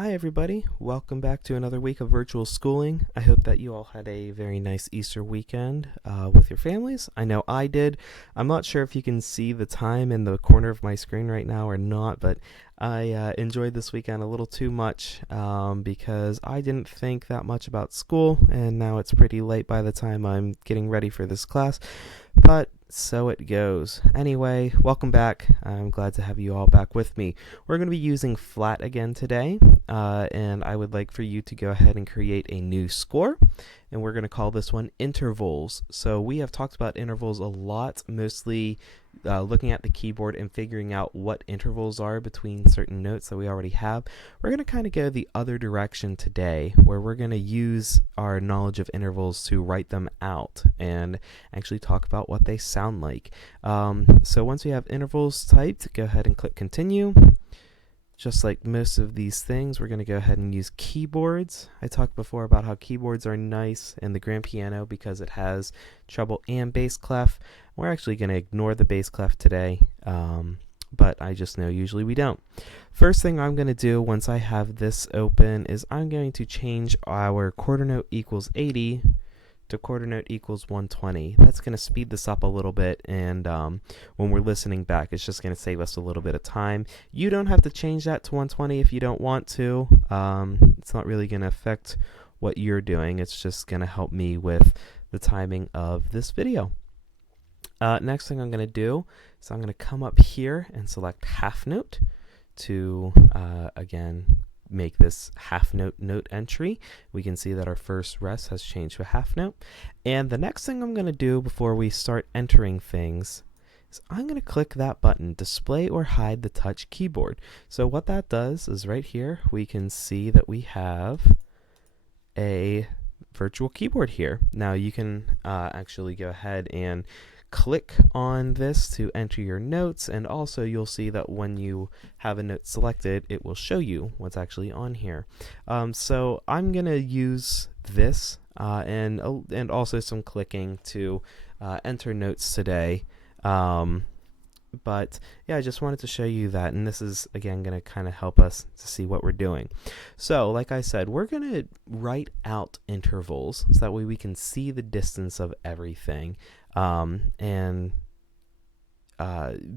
Hi everybody, welcome back to another week of virtual schooling. I hope that you all had a very nice Easter weekend with your families. I know I did. I'm not sure if you can see the time in the corner of my screen right now or not, but I enjoyed this weekend a little too much because I didn't think that much about school, and now it's pretty late by the time I'm getting ready for this class. But so it goes. Anyway, welcome back. I'm glad to have you all back with me. We're going to be using flat again today, and I would like for you to go ahead and create a new score, and we're going to call this one intervals. So we have talked about intervals a lot, mostly looking at the keyboard and figuring out what intervals are between certain notes that we already have. We're going to kind of go the other direction today, where we're going to use our knowledge of intervals to write them out and actually talk about what they sound like. So once we have intervals typed, go ahead and click continue. Just like most of these things, we're going to go ahead and use keyboards. I talked before about how keyboards are nice in the grand piano because it has treble and bass clef. We're actually going to ignore the bass clef today, but I just know usually we don't. First thing I'm going to do once I have this open is I'm going to change our quarter note equals 80 to quarter note equals 120. That's going to speed this up a little bit, and when we're listening back, it's just going to save us a little bit of time. You don't have to change that to 120 if you don't want to. It's not really going to affect what you're doing. It's just going to help me with the timing of this video. Next thing I'm going to do is I'm going to come up here and select half note to, again, make this half note entry. We can see that our first rest has changed to a half note. And the next thing I'm going to do before we start entering things is I'm going to click that button, display or hide the touch keyboard. So what that does is right here we can see that we have a virtual keyboard here. Now you can actually go ahead and click on this to enter your notes, and also you'll see that when you have a note selected, it will show you what's actually on here. So I'm gonna use this and also some clicking to enter notes today. But yeah, I just wanted to show you that, and this is again going to kind of help us to see what we're doing. So like I said, we're going to write out intervals so that way we can see the distance of everything and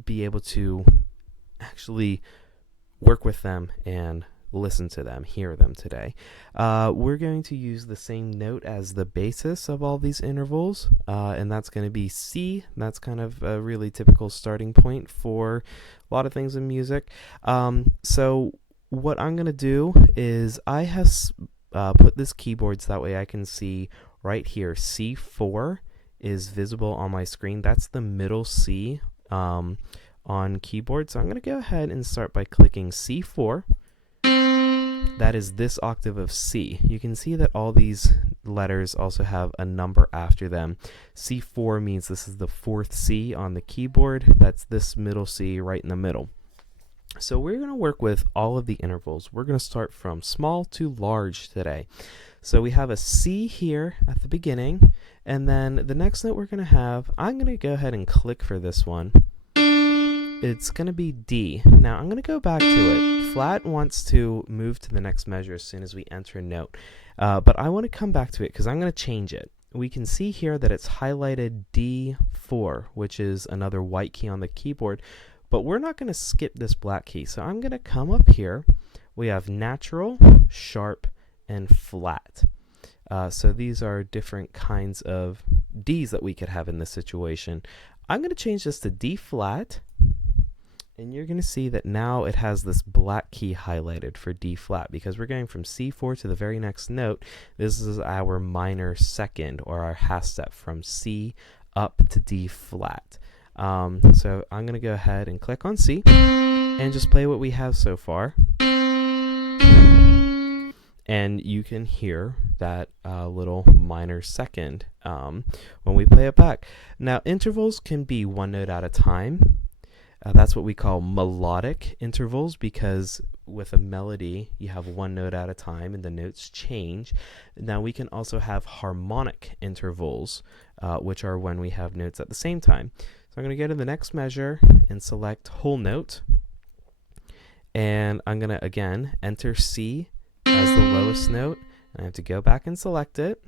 be able to actually work with them and listen to them, hear them today. We're going to use the same note as the basis of all these intervals, and that's going to be C. That's kind of a really typical starting point for a lot of things in music. So what I'm going to do is I have put this keyboard so that way I can see right here C4 is visible on my screen. That's the middle C on keyboard. So I'm going to go ahead and start by clicking C4. That is this octave of C. You can see that all these letters also have a number after them. C4 means this is the fourth C on the keyboard. That's this middle C right in the middle. So we're going to work with all of the intervals. We're going to start from small to large today. So we have a C here at the beginning, and then the next note we're going to have, I'm going to go ahead and click for this one. It's going to be D. Now I'm going to go back to it. Flat wants to move to the next measure as soon as we enter a note, but I want to come back to it because I'm going to change it. We can see here that it's highlighted D4, which is another white key on the keyboard, but we're not going to skip this black key. So I'm going to come up here. We have natural, sharp, and flat. So these are different kinds of Ds that we could have in this situation. I'm going to change this to D flat. And you're going to see that now it has this black key highlighted for D flat because we're going from C4 to the very next note. This is our minor second, or our half step from C up to D flat. So I'm going to go ahead and click on C and just play what we have so far. And you can hear that little minor second when we play it back. Now intervals can be one note at a time. That's what we call melodic intervals because with a melody you have one note at a time and the notes change. Now we can also have harmonic intervals, which are when we have notes at the same time. So I'm going to go to the next measure and select whole note. And I'm going to, again, enter C as the lowest note. And I have to go back and select it.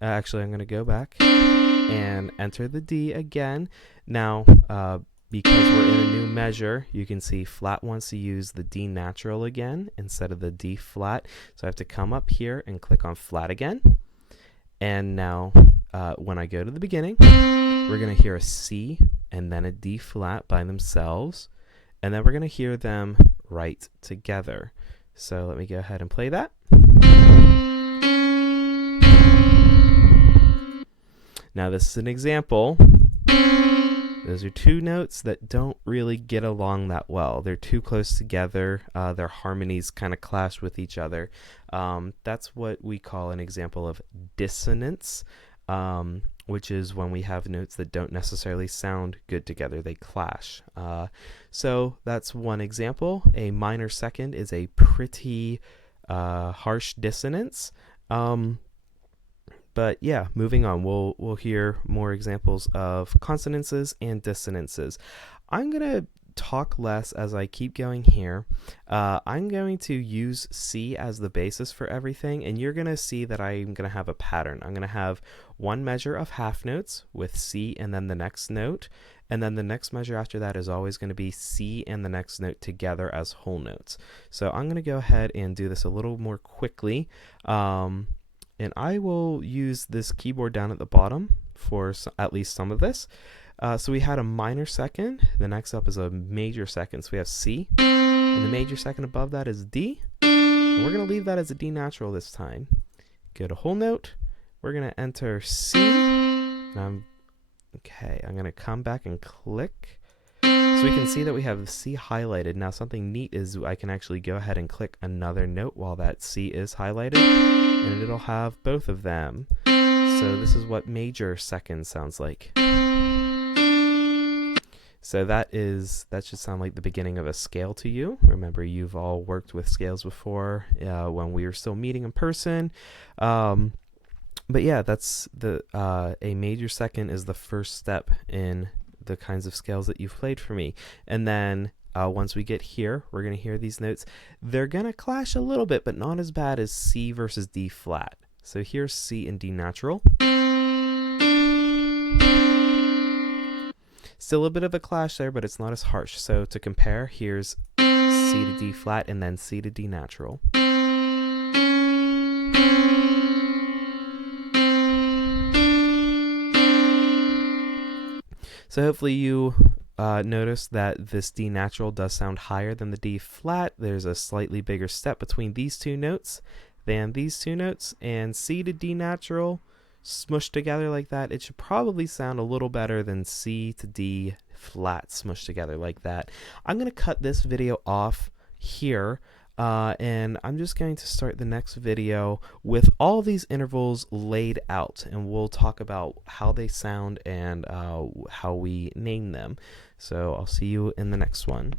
Actually, I'm going to go back and enter the D again. Now, because we're in a new measure, you can see flat wants to use the D natural again instead of the D flat. So I have to come up here and click on flat again. And now, when I go to the beginning, we're going to hear a C and then a D flat by themselves. And then we're going to hear them right together. So let me go ahead and play that. Now this is an example. Those are two notes that don't really get along that well. They're too close together. Their harmonies kind of clash with each other. That's what we call an example of dissonance, which is when we have notes that don't necessarily sound good together. They clash. So that's one example. A minor second is a pretty harsh dissonance. But yeah, moving on, we'll hear more examples of consonances and dissonances. I'm going to talk less as I keep going here. I'm going to use C as the basis for everything, and you're going to see that I'm going to have a pattern. I'm going to have one measure of half notes with C and then the next note, and then the next measure after that is always going to be C and the next note together as whole notes. So I'm going to go ahead and do this a little more quickly. And I will use this keyboard down at the bottom for at least some of this. So we had a minor second. The next up is a major second. So we have C. And the major second above that is D. And we're going to leave that as a D natural this time. Go to whole note. We're going to enter C. And I'm going to come back and click. So we can see that we have C highlighted. Now something neat is I can actually go ahead and click another note while that C is highlighted, and it'll have both of them. So this is what major second sounds like. So that should sound like the beginning of a scale to you. Remember, you've all worked with scales before when we were still meeting in person. But yeah, that's a major second is the first step in the kinds of scales that you've played for me. And then once we get here, we're going to hear these notes. They're going to clash a little bit, but not as bad as C versus D flat. So here's C and D natural. Still a bit of a clash there, but it's not as harsh. So to compare, here's C to D flat and then C to D natural. So hopefully you notice that this D natural does sound higher than the D flat. There's a slightly bigger step between these two notes than these two notes, and C to D natural smushed together like that, it should probably sound a little better than C to D flat smushed together like that. I'm going to cut this video off here. And I'm just going to start the next video with all these intervals laid out, and we'll talk about how they sound and how we name them. So I'll see you in the next one.